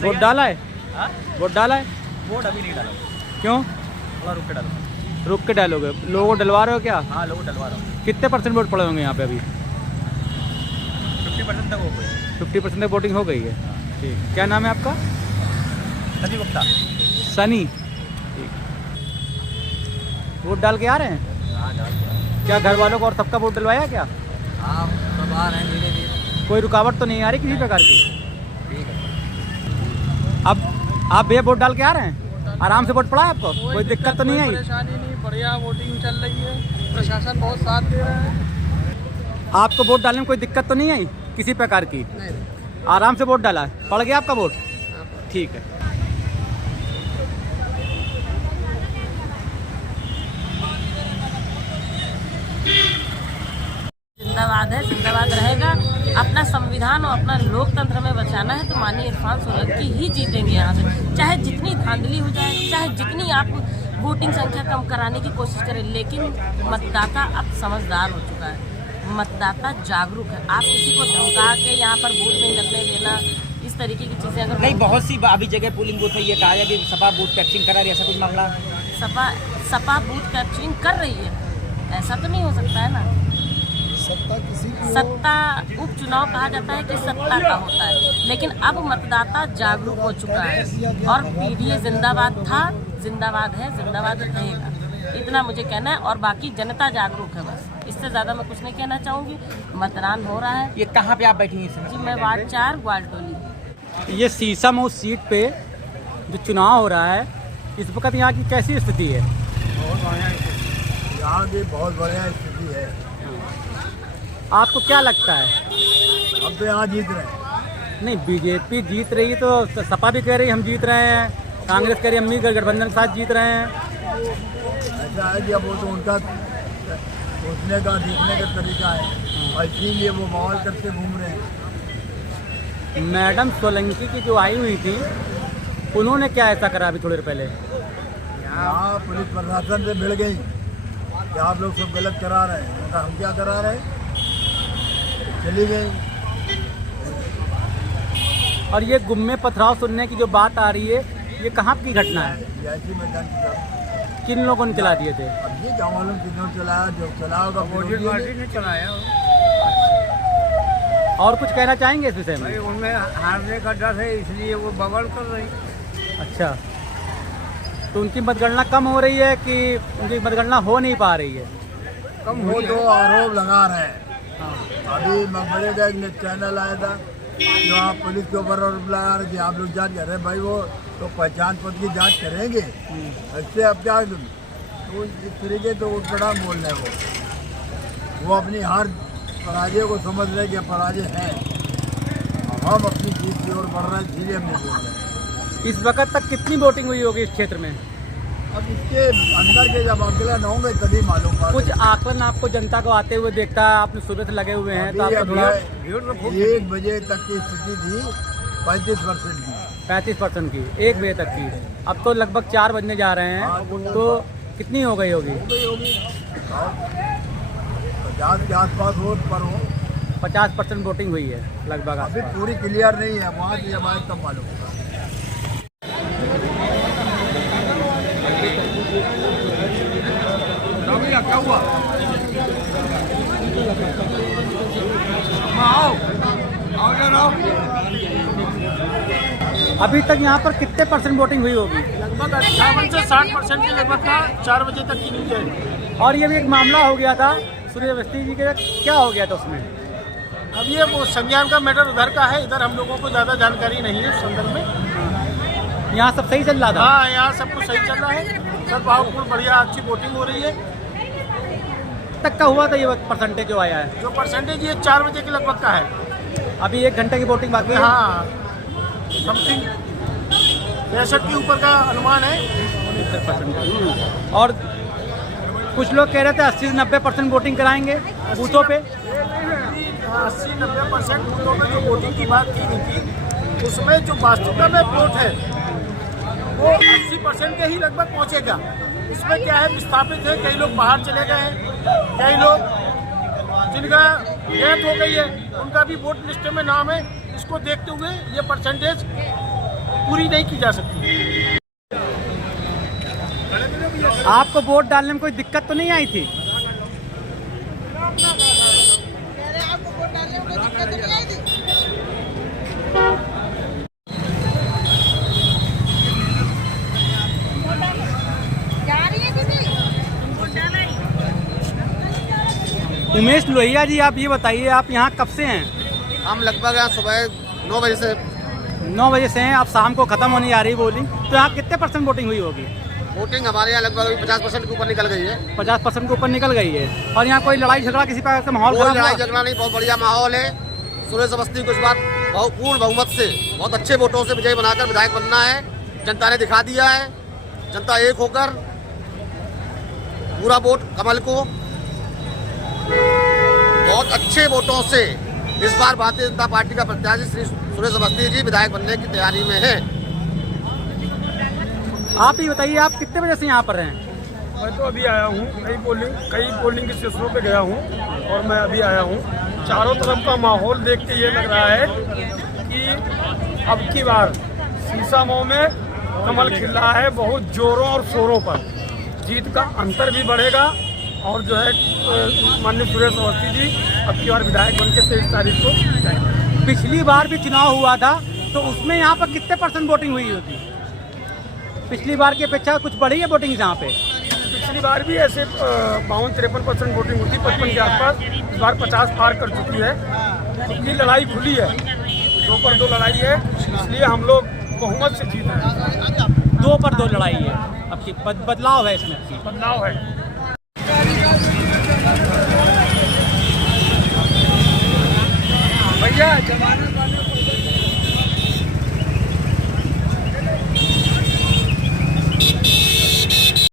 Vote डाला है? हाँ? वोट डाला है? वोट अभी नहीं डाला, क्यों? थोड़ा रुक के डालूंगा। रुक के डालोगे? लोगों को डलवा रहे हो क्या? हाँ, लोगों डलवा रहा हूँ। कितने परसेंट वोट पड़े होंगे यहाँ पे अभी? 50% तक हो गई। 50% तक वोटिंग हो गई है। ठीक, क्या नाम है आपका? सनी गुप्ता। सनी। ठीक, वोट डाल के आ रहे हैं? हाँ, डाल दिया। क्या घर वालों को और सबका वोट डलवाया क्या? हाँ, सब आ रहे हैं धीरे धीरे। कोई रुकावट तो नहीं आ रही किसी प्रकार की? ठीक है। अब आप भैया वोट डाल के आ रहे हैं? आराम से वोट पड़ा है आपको? कोई दिक्कत तो नहीं आई? परेशानी नहीं, बढ़िया वोटिंग चल रही है, प्रशासन बहुत साथ दे रहा है। आपको वोट डालने में कोई दिक्कत तो नहीं आई किसी प्रकार की? नहीं। आराम से वोट डाला है? पड़ गया आपका वोट? ठीक है। जिंदाबाद है, जिंदाबाद रहेगा। अपना संविधान और अपना लोकतंत्र में बचाना है तो माननीय इरफान सोलंकी ही जीतेंगे यहाँ से, चाहे जितनी धांधली हो जाए, चाहे जितनी आप वोटिंग संख्या कम कराने की कोशिश करें, लेकिन मतदाता अब समझदार हो चुका है, मतदाता जागरूक है। आप किसी को धमका के यहाँ पर वोट नहीं लगने देना, इस तरीके की चीज़ें अगर नहीं, बहुत सी अभी जगह पोलिंग बूथ है, ये कहा जाए कि सपा बूथ कैप्चिंग करा रही है, ऐसा कुछ मामला? सपा बूथ कैप्चरिंग कर रही है, ऐसा तो नहीं हो सकता है ना। सत्ता उपचुनाव कहा जाता है कि सत्ता का होता है, लेकिन अब मतदाता जागरूक हो चुका है और पीडीए जिंदाबाद था, जिंदाबाद है, जिंदाबाद रहेगा, इतना मुझे कहना है। और बाकी जनता जागरूक है, बस इससे ज़्यादा मैं कुछ नहीं कहना चाहूँगी। मतदान हो रहा है। ये कहाँ पे आप बैठी हैं इस समय? जी, मैं वार्ड 4 ग्वालटोली। ये शीशम सीट पे जो चुनाव हो रहा है, इस वक्त यहाँ की कैसी स्थिति है? बहुत बढ़िया स्थिति, यहाँ की बहुत बढ़िया स्थिति है। आपको क्या लगता है? हम तो यहाँ जीत रहे हैं। नहीं, बीजेपी जीत रही है तो सपा भी कह रही है हम जीत रहे हैं, कांग्रेस कह रही है हम भी गठबंधन के साथ जीत रहे हैं। ऐसा है कि अब वो तो उनका सोचने का देखने का तरीका है और इसीलिए वो बवाल करके घूम रहे हैं। मैडम सोलंकी की जो आई हुई थी, उन्होंने क्या ऐसा करा अभी थोड़ी देर पहले? यहाँ पुलिस प्रशासन से भिड़ गई कि आप लोग सब गलत करा रहे हैं। उनका हम क्या करा रहे हैं, चली गई। और ये गुम्मे पथराव सुनने की जो बात आ रही है, ये कहाँ की घटना है? जैसी मैदान की तरफ। किन लोगों ने चला दिए थे? अब ये क्या मालूम किन्होंने चलाया, जो चला होगा अपोजिट पार्टी ने चलाया, और कुछ कहना चाहेंगे इस विषय में? भाई उनमें हारने का डर है, इसलिए वो बवाल कर रही। अच्छा, तो उनकी मतगणना कम हो रही है कि उनकी मतगणना हो नहीं पा रही है? कम वो तो आरोप लगा रहे हैं। अभी मकबरे का एक चैनल आया था जो आप पुलिस के ऊपर आरोप लगा रहे कि आप लोग जांच कर रहे हैं। भाई वो तो पहचान पत्र की जांच करेंगे, इससे अब क्या तो इस तरीके तो उठपड़ा बोल रहे हैं। वो अपनी हार पराजय को समझ रहे कि पराजय है, हम अपनी जीत की ओर बढ़ रहे हैं, धीरे हम नहीं बोल रहे हैं। इस वक्त तक कितनी वोटिंग हुई होगी इस क्षेत्र में? अब इसके अंदर के जब आकलन होंगे तभी मालूम पड़ेगा। कुछ आकलन आपको जनता को आते हुए देखता है, आपने सुबह से लगे हुए हैं तो आपको थोड़ा 1 बजे तक की स्थिति थी 35% की। 35% की 1 बजे तक की, अब तो लगभग 4 बजने जा रहे हैं, तो कितनी हो गई होगी? 50 के आसपास वोट पर हो। 50% वोटिंग हुई है लगभग। अभी पूरी क्लियर नहीं है, वहाँ से जब आए तब मालूम होगा। क्या हुआ? अभी तक यहाँ पर कितने परसेंट वोटिंग हुई होगी? लगभग 58 से 60% के लगभग था। 4 बजे तक की न्यूज है। और ये भी एक मामला हो गया था सूर्य अवस्थी जी के, क्या हो गया था उसमें? अब ये वो संज्ञान का मैटर उधर का है, इधर हम लोगों को ज़्यादा जानकारी नहीं है उस संदर्भ में। यहाँ सब सही चल रहा था? हाँ, यहाँ सब कुछ सही चल रहा है, सब भावपूर्ण बढ़िया अच्छी वोटिंग हो रही है। तक का हुआ था ये परसेंटेज जो आया है? जो परसेंटेज ये 4 बजे के लगभग का है। अभी 1 घंटे की वोटिंग बाकी है। हाँ, समथिंग 63 के ऊपर का अनुमान है। और कुछ लोग कह रहे थे 80 से 90% वोटिंग कराएंगे बूथों पे। 80-90% बूथों में जो वोटिंग की बात की गई थी, उसमें जो वास्तविकता में वोट है वो 80% के ही लगभग पहुँचेगा। इसमें क्या है, विस्थापित है, कई लोग बाहर चले गए हैं, कई लोग जिनका डेथ हो गई है उनका भी वोट लिस्ट में नाम है। इसको देखते हुए ये परसेंटेज पूरी नहीं की जा सकती। आपको वोट डालने में कोई दिक्कत तो नहीं आई थी? उमेश लोहिया जी, आप ये बताइए, आप यहाँ कब से हैं? हम लगभग यहाँ सुबह 9 बजे से 9 बजे से हैं। आप शाम को ख़त्म होने आ रही बोली, तो यहाँ कितने % वोटिंग हुई होगी? वोटिंग हमारे यहाँ लगभग 50% के ऊपर निकल गई है। 50% के ऊपर निकल गई है। और यहाँ कोई लड़ाई झगड़ा किसी प्रकार से माहौल कोई खराब लड़ाई हुआ? झगड़ा नहीं, बहुत बढ़िया माहौल है। सुरेश अवस्थी को इस बार पूर्ण बहुमत से बहुत अच्छे वोटों से विजयी बनाकर विधायक बनना है। जनता ने दिखा दिया है। जनता एक होकर पूरा वोट कमल को बहुत अच्छे वोटों से इस बार भारतीय जनता पार्टी का प्रत्याशी श्री सुरेश अवस्थी जी विधायक बनने की तैयारी में है। आप ही बताइए, आप कितने बजे से यहाँ पर हैं? मैं तो अभी आया हूँ, कई पोलिंग स्टेशनों पे गया हूँ और मैं अभी आया हूँ। चारों तरफ का माहौल देख के ये लग रहा है कि अब की बार सीसामऊ में कमल खिल रहा है बहुत जोरों और शोरों पर। जीत का अंतर भी बढ़ेगा और जो है माननीय सुरेश अवस्थी जी अब की बार विधायक बन के 23 तारीख को जाएंगे। पिछली बार भी चुनाव हुआ था, तो उसमें यहाँ पर कितने % वोटिंग हुई होती? पिछली बार की अपेक्षा कुछ बढ़ी है वोटिंग यहाँ पे? पिछली बार भी ऐसे 52-53% वोटिंग हुई थी 55 के आसपास। इस बार 50 पार कर चुकी है, क्योंकि लड़ाई खुली है, 2 पर 2 लड़ाई है, इसलिए हम लोग बहुमत से जीत रहे हैं। 2 पर 2 लड़ाई है, अब की बदलाव है, इसमें बदलाव है। भैया जमाना